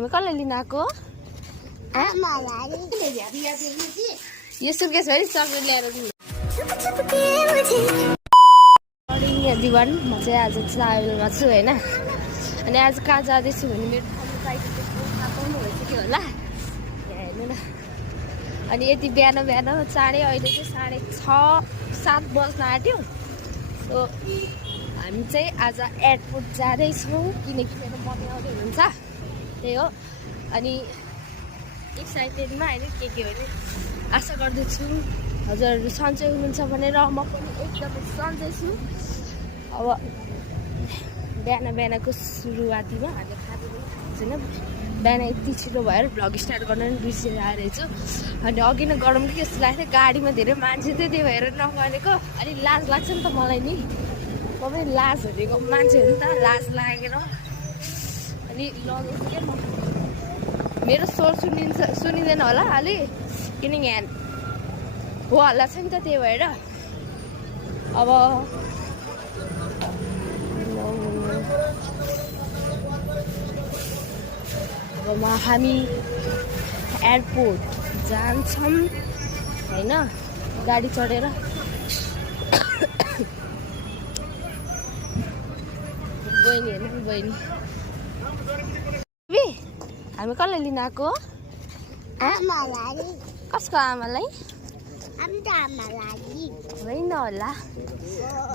हामी कसले लिन आएको यो सुर्केस भयो नि चक्लेट ल्याएर दिवान म चाहिँ आज ट्राभलमा छु होइन अनि आज कहाँ जाँदैछु भने मेरो ठाउँ भइसक्यो होला हेर्नु न अनि यति बिहान चाँडै अहिले चाहिँ 6:30-7 बज्न आँट्यो सो हामी चाहिँ आज एयरपोर्ट जाँदैछौँ किनकि मेरो मम्मी आउँदै हुनुहुन्छ त्यही हो अनि एक्साइटेडमा होइन के भने आशा गर्दैछु हजुरहरू सन्चै हुनुहुन्छ भनेर म पनि एकदमै सन्चै छु अब बिहानको सुरुवातीमा हामी खाँदै छैन बिहान यति छिटो भएर भ्लग स्टार्ट गर्न पनि बिर्सेर आइरहेको छु अनि अघि नै गरम कि जस्तो लाग्थ्यो गाडीमा धेरै मान्छे थियो त्यही भएर नगरेको अलिक लाज लाग्छ नि त मलाई नि म पनि लाज भनेको मान्छे हो नि त लाज लागेर अनि लगेको क्या म मेरो स्वर सुनिँदैन होला अलि किनकि यहाँ हो हल्ला छ नि त त्यही भएर अब हामी एयरपोर्ट जान्छौँ होइन गाडी चढेर बहिनी हेर्नु बहिनी हामी कसले लिन आएको कसको आमालाई होइन होला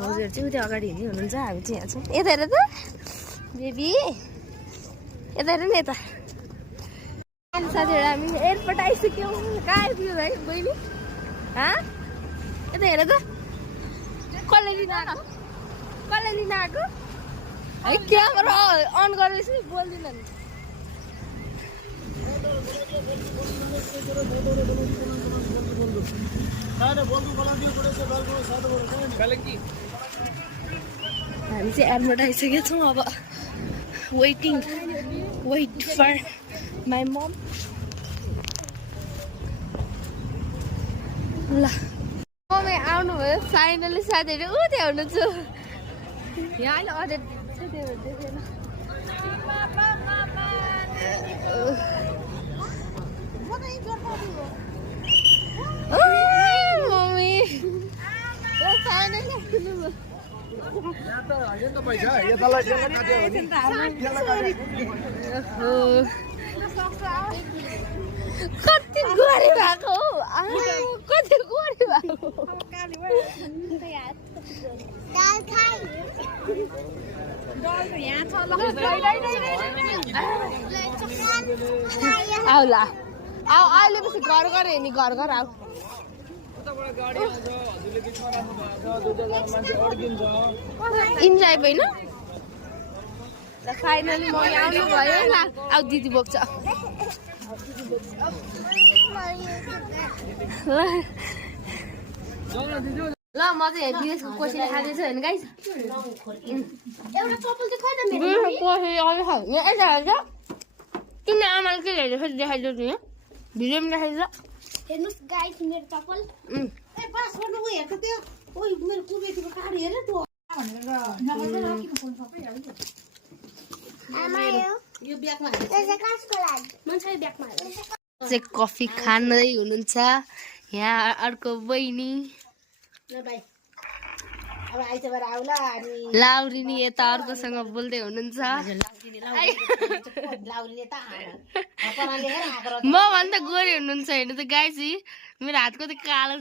हजुर चाहिँ उता अगाडि हिँड्दै हुनुहुन्छ हामी चाहिँ यहाँ छौँ यता हेर त बेबी यता हेर नि यता साथीहरू हामी एयरपोर्ट आइसक्यौँ कहाँ आइपुग्यो भाइ बहिनी यता हेर त कसले लिन आएको है क्यामेरा अन गरेपछि नि बोल्दिनँ नि हामी चाहिँ एयरपोर्ट आइसकेका छौँ अब वेट फर माई मम ल मम्मी आउनुभयो फाइनली साथीहरू ऊ त्यहाँ हुनुहुन्छ यहाँ अहिले अझै मम्मी कति गोरी भएको कति गोरी भएको आउला आऊ अहिले पछि घर हेर्ने घर आऊ इन्जोय होइन र फाइनली म आउनु भयो ल आऊ दिदी बोक्छ ल म चाहिँ विदेशको कोसेली खाँदैछु होइन गाइस तिमीले आमाले के ल्याइदियो फेरि देखाइदियो नि भिडियो पनि देखाइदियो हेर्नुहोस् गाइस मेरो चप्पल कफी खाँदै हुनुहुन्छ यहाँ अर्को बहिनी लाउरिनी यता अर्कोसँग बोल्दै हुनुहुन्छ म भन्दा गोरी हुनुहुन्छ होइन त गाइस मेरो हातको त कालो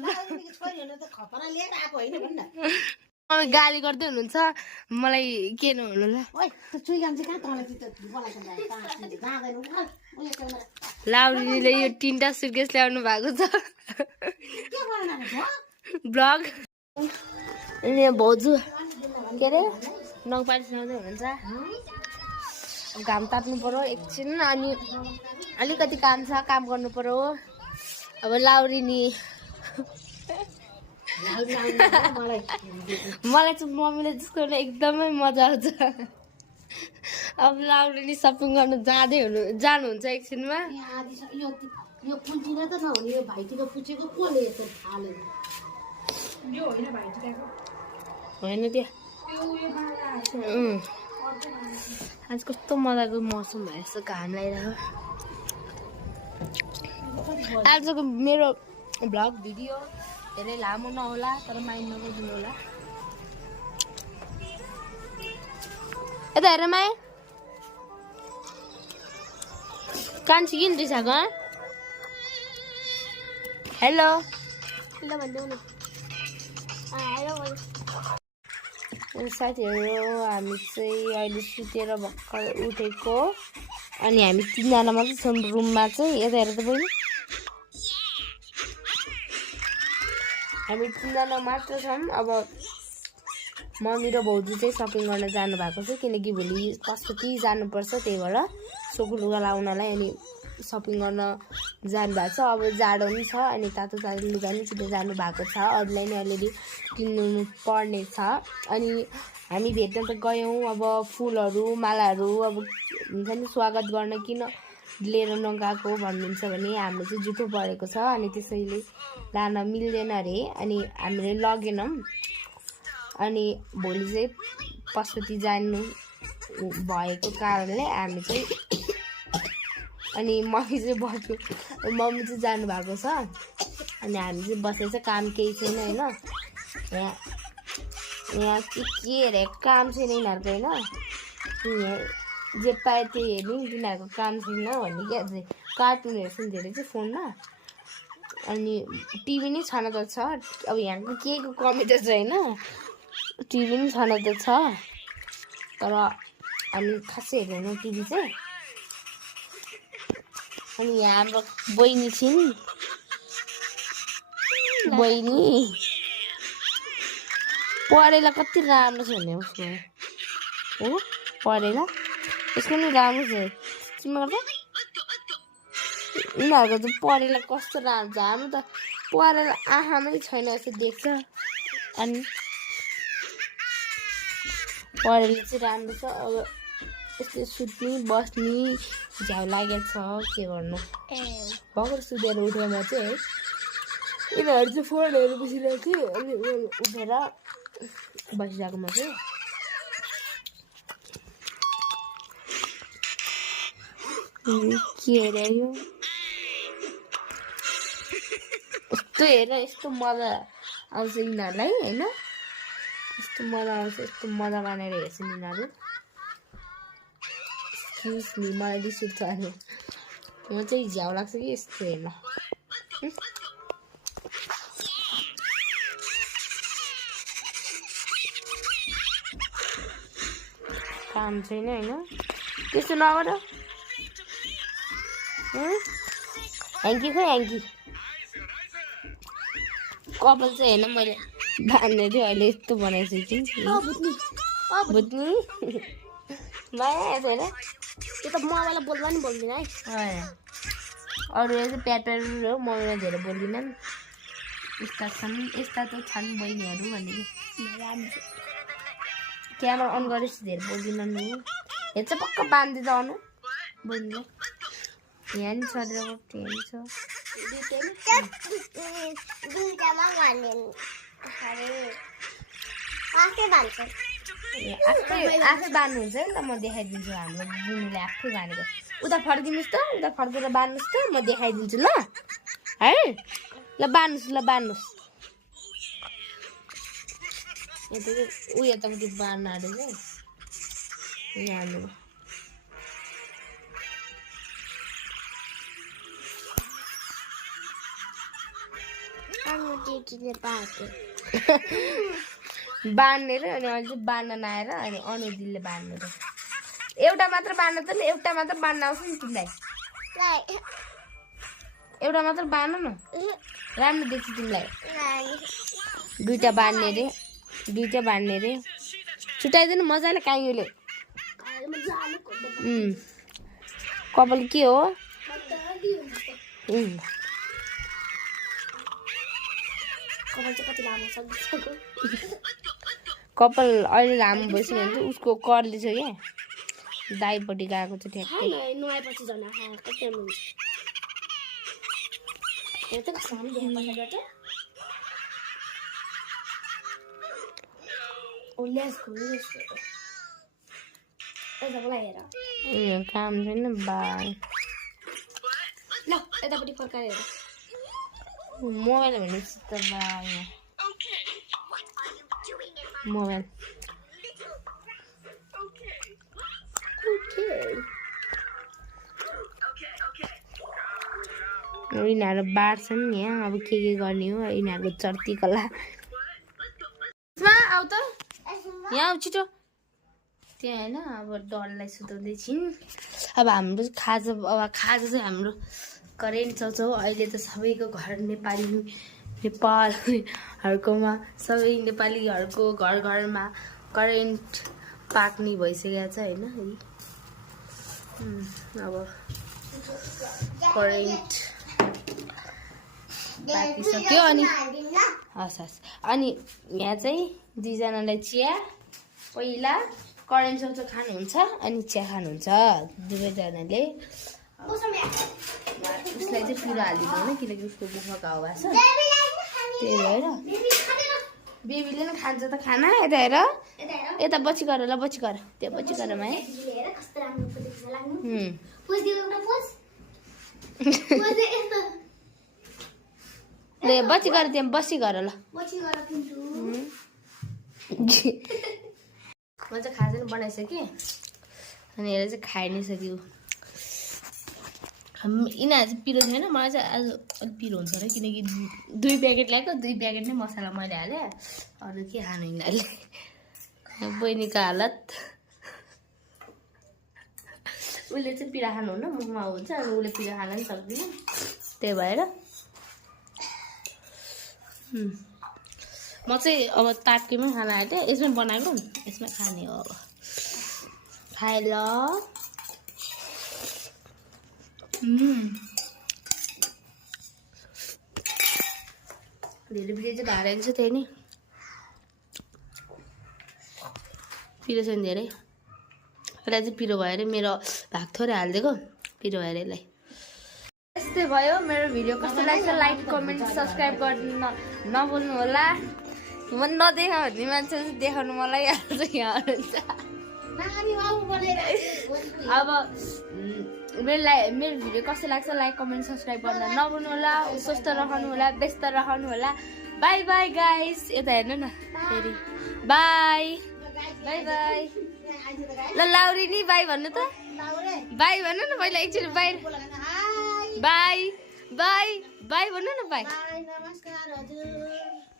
मम्मी गाली गर्दै हुनुहुन्छ मलाई के नहुनु ल लाउरीले यो 3टा सुर्केस ल्याउनु भएको छ ब्लग भाउजू के अरे नङपाली सुनाउँदै हुनुहुन्छ घाम ताप्नु पर्यो एकछिन अनि अलिकति काम छ काम गर्नु पर्यो अब लाउरिनी मलाई चाहिँ मम्मीले जसको एकदमै मजा आउँछ अब लाउरिनी सपिङ गर्नु जानुहुन्छ एकछिनमा यो पुल्चिन त नहुने यो भाइटिको पुचेको कसले यस्तो थालेन यो होइन भाइटिकाको होइन त्यो आज कस्तो मजाको मौसम भएछ घाम लागिरहेको आजको मेरो भ्लग भिडियो धेरै लामो नहोला तर माइन्ड नगरिदिनु होला यता हेर माया कान्छी किन रिसाएको हेलो हेलो भनिदेऊ न साथीहरू हामी चाहिँ अहिले सुतेर भर्खर उठेको अनि हामी 3जना मात्रै छौँ रुममा चाहिँ यता हेर त बहिनी हामी 3जना मात्र छौँ अब मम्मी र भाउजू चाहिँ सपिङ गर्न जानु भएको छ किनकि भोलि पशुपति जानुपर्छ त्यही भएर सोको लुगा लाउनलाई अनि सपिङ गर्न जानु भएको छ अब जाडो पनि छ अनि तातो लुगा पनि किन्न जानु भएको छ अरूलाई नै अलिअलि किन्नु पर्ने छ अनि हामी भेट्न त गयौँ अब फुलहरू मालाहरू अब हुन्छ नि स्वागत गर्न किन लिएर नगएको भन्नुहुन्छ भने हाम्रो चाहिँ जुठो परेको छ अनि त्यसैले लान मिल्दैन अरे अनि हामीले लगेनौँ अनि भोलि चाहिँ पशुपति जानु भएको कारणले हामी चाहिँ अनि मम्मी चाहिँ जानु भएको छ अनि हामी चाहिँ बसेर चाहिँ काम केही छैन होइन यहाँ के हेरेको काम छैन यिनीहरूको होइन यहाँ जे पायो त्यही हेर्नु तिनीहरूको काम छैन भन्ने क्या चाहिँ कार्टुन हेर्छ नि धेरै चाहिँ फोनमा अनि टिभी नै छन त छ अब यहाँको केको कमी त छैन टिभी नै छन त छ तर हामी खासै हेर्दैनौँ टिभी चाहिँ अनि यहाँ हाम्रो बहिनी छिन् बहिनी पढेला कति राम्रो छ भने उसको हो पढेला उसको नि राम्रो छ तिमीहरूको यिनीहरूको त पढेला कस्तो राम्रो छ हाम्रो त पढेला आँखामै छैन जस्तो देख्छ अनि पढेला चाहिँ राम्रो छ अब यस्तो सुत्ने बस्ने झ्याउ लागेको छ के गर्नु भर्खर सुतेर उठेमा चाहिँ है यिनीहरू चाहिँ फोनहरू बसिरहेको थियो अनि उठेर बसिरहेकोमा चाहिँ के हेरे यो यस्तो हेर यस्तो मजा आउँछ यिनीहरूलाई होइन यस्तो मजा आउँछ यस्तो मजा मानेर हेर्छन् यिनीहरू मलाई रिस उठ्छ अनि म चाहिँ झ्याउ लाग्छ कि यस्तो हेर्न काम छैन होइन त्यस्तो नगर ह्याङ्की खोइ ह्याङ्की कपाल चाहिँ हेर्न मैले बाँध्ने थिएँ अहिले यस्तो बनाइसकेँ बुझ्नु माया छैन त्यो त मम्मीलाई बोल्दा नि बोल्दिनँ है अरू चाहिँ प्याटर हो मम्मीलाई धेरै बोल्दिनन् यस्ता त छन् बहिनीहरू भनेको क्यामेरा अन गरेपछि धेरै बोल्दिनन् नि यो चाहिँ पक्का बाँधिदिँदा आउनु बहिनीलाई यहाँ नि छ आफै बाँध्नुहुन्छ नि त म देखाइदिन्छु हाम्रो बुनीले आफै बाँधेको उता फर्किनुहोस् त उता फर्केर बाँध्नुहोस् त म देखाइदिन्छु ल है ल बाँध्नुहोस् उयो त बाँध्न आँटेको यहाँनिर बाँध्ने र अनि अहिले चाहिँ बाँध्न नआएर अनि अनुदिले बाँध्नु र एउटा मात्र बाँध्नु त एउटा मात्र बाँध्न आउँछ नि तिमीलाई एउटा मात्र बाँध्नु न राम्रो देख्छ तिमीलाई दुईटा बाँध्ने रे छुट्याइदिनु मजाले काइयोले कपाल के हो कपाल अहिले लामो भइसक्यो भने चाहिँ उसको कर्ली छ क्या दाइपट्टि गएको छ ठ्याक्कै उयो काम छैन बाई ल यतापट्टि फर्काएर हेर मोबाइल भनेपछि त बाई मोबाइल यिनीहरू बाँड्छन् नि यहाँ अब के गर्ने हो यिनीहरूको चर्ती कला आऊ त यहाँ आऊ छिटो त्यहाँ होइन अब डरलाई सुताउँदैछिन् अब हाम्रो खाजा चाहिँ हाम्रो करेन्ट चौचौ अहिले त सबैको घर नेपालहरूकोमा सबै नेपालीहरूको घर घरमा करेन्ट पाक्ने भइसकेको छ होइन अब करेन्ट पाकिसक्यो अनि हस् अनि यहाँ चाहिँ दुईजनालाई चिया पहिला करेन्ट चौचौ खानुहुन्छ अनि चिया खानुहुन्छ दुवैजनाले उसलाई चाहिँ पिरो हालिदिनु होइन किनकि उसको बुखमा घाउ भएको छ त्यही भएर बेबीले पनि खान्छ त खाना यता हेर यता बची गर ल बची गर त्यहाँ बची गर माया ल बची गर त्यहाँ बसी गर ल म चाहिँ खाजा पनि बनाइसकेँ अनि हेरेर चाहिँ खाइ नै सक्यो यिनीहरू चाहिँ पिरो छैन मलाई चाहिँ आज अलिक पिरो हुन्छ र किनकि 2 प्याकेट ल्याएको 2 प्याकेट नै मसला मैले हालेँ अरू के खानु यिनीहरूले बहिनीको हालत उसले चाहिँ पिरा खानुहुन्न मुखमा हुन्छ अनि उसले पिरा खान पनि सक्दैन त्यही भएर म चाहिँ अब ताप्केमै खाना आँटेँ यसमै बनाएको यसमै खाने हो अब खाए ल धेरै पिरो चाहिँ भाँडेको छ त्यही नि पिरो छ नि धेरै यसलाई चाहिँ पिरो भएर मेरो भाग थोरै हालिदिएको पिरो भएर यसलाई यस्तै भयो मेरो भिडियो कस्तो लाग्छ लाइक कमेन्ट सब्सक्राइब गर्नु नभुल्नु होला म नदेखा भन्ने मान्छे चाहिँ देखाउनु मलाई हाल्छ यहाँ हुन्छ अब मेरो भिडियो कस्तो लाग्छ लाइक कमेन्ट सब्सक्राइब गर्न नभुल्नु होला स्वस्थ रहनु होला व्यस्त रहनु होला बाई बाई गाइस यता हेर्नु न फेरि बाई बाई बाई ल लाउरी नि बाई भन्नु त बाई भन्नु न पहिला एकचोटि बाई बाई बाई बाई भन्नु न बाई नमस्कार हजुर